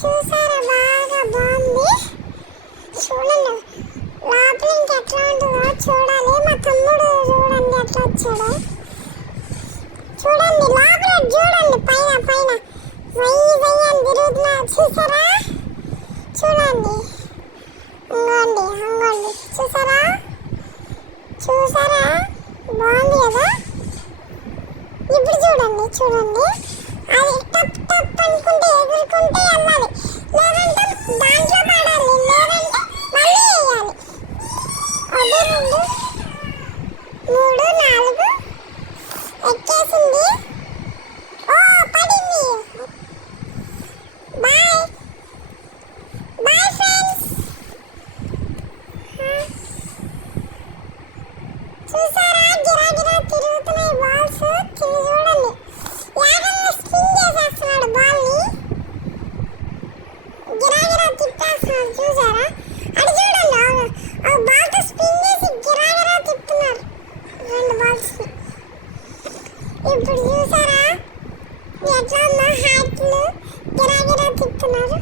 చూసారా బాగా బాగుంది. చూడండి లోపల ఇంకా ఎట్లా ఉంటుందో చూడాలి. మా తమ్ముడు చూడండి ఎట్లా వచ్చాడో చూడండి. లోపల చూడండి పైన పైన వయ్యి వయ్యి అని తిరుగుతున్నా చూసారా. చూడండి అంగోండి అంగోండి చూసారా చూసారా బాగుంది కదా. ఇప్పుడు చూడండి చూడండి అది టప్ టప్ అనుకుంటే ఎగురుకుంటే వెళ్ళాలి, లేదంటే దాంట్లో పడాలి, లేదంటే మళ్ళీ వేయాలి. ఒకటి రెండు మూడు నాలుగు ఎక్కేసింది. ఓ పడింది. Bye bye friends. చూసారా గిరాగిరా తిరుగుతున్నాయి బాల్స్. కింద చూడండి ఏకంగా స్పిన్ చేసేస్తున్నాడు బాల్ని, గిరాగిరా తిప్పేస్తున్నాడు చూసారా. అది చూడండి ఆ బాల్తో స్పిన్ చేసి గిరాగిరా తిప్పుతున్నారు రెండు బాల్స్ని. ఇప్పుడు చూసారా ఎట్లా ఉందో హ్యాట్లు గిరాగిరా తిప్పుతున్నారు.